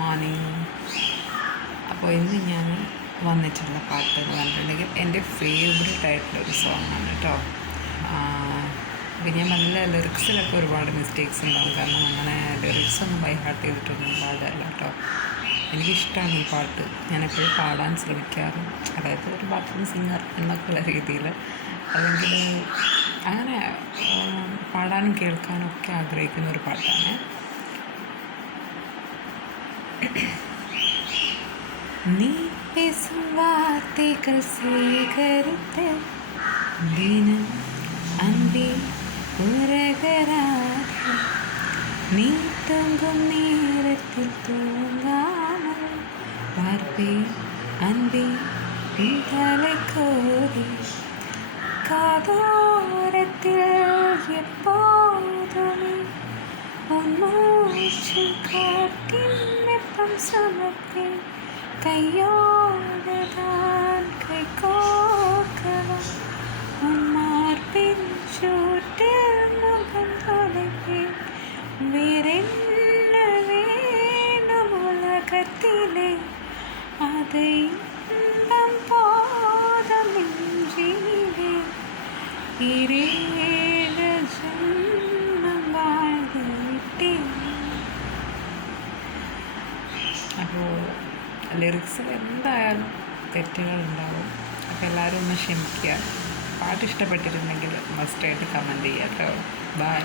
Morning. അപ്പോൾ ഇന്ന് ഞാൻ വന്നിട്ടുള്ള പാട്ട് എന്ന് പറഞ്ഞിട്ടുണ്ടെങ്കിൽ എൻ്റെ ഫേവറേറ്റ് ആയിട്ടുള്ളൊരു സോങ്ങാണ് കേട്ടോ. പിന്നെ ഞാൻ പറഞ്ഞില്ല, ലിറിക്സിലൊക്കെ ഒരുപാട് മിസ്റ്റേക്സ് ഉണ്ടാകും, കാരണം അങ്ങനെ ലിറിക്സ് ഒന്നും ബൈ ഹാർട്ട് ചെയ്തിട്ടൊന്നും പാടില്ല കേട്ടോ. എനിക്കിഷ്ടമാണ് ഈ പാട്ട്, ഞാൻ എപ്പോഴും പാടാൻ ശ്രമിക്കാറ്, അതായത് ഒരു ബാത്റൂം സിംഗർ എന്നൊക്കെയുള്ള രീതിയിൽ, അല്ലെങ്കിൽ അങ്ങനെ പാടാനും കേൾക്കാനും ഒക്കെ ആഗ്രഹിക്കുന്ന ഒരു പാട്ടാണ്. നീ பேசும் வார்த்தைகள் சேகரித்து தினம் அன்பே உறகராக நீ தூங்கும் நேரத்தில் தூங்காமல் பார்ப்பேன் அன்பே உன் தலை கோரி காதோரத்தில் எப்போதுமே உன் மூச்சு காற்றின் வெப்பம் சுமப்பேன் கையோடு தான் கை கோர்க்கவா உன் மார்பின் சூட்டில் முகம் தொலைப்பேன் வேறென்ன வேணும் உலகத்திலே அதை இன்பம் போதும் நெஞ்சிலே இரேழு ஜன்மம் வாழ்ந்து விட்டேன். അപ്പോൾ ലിറിക്സിൽ എന്തായാലും തെറ്റുകളുണ്ടാവും, അപ്പോൾ എല്ലാവരും ഒന്ന് ക്ഷമിക്കുക. പാട്ട് ഇഷ്ടപ്പെട്ടിട്ടുണ്ടെങ്കിൽ മസ്റ്റായിട്ട് കമൻറ്റ് ചെയ്യുക കേട്ടോ. ബൈ.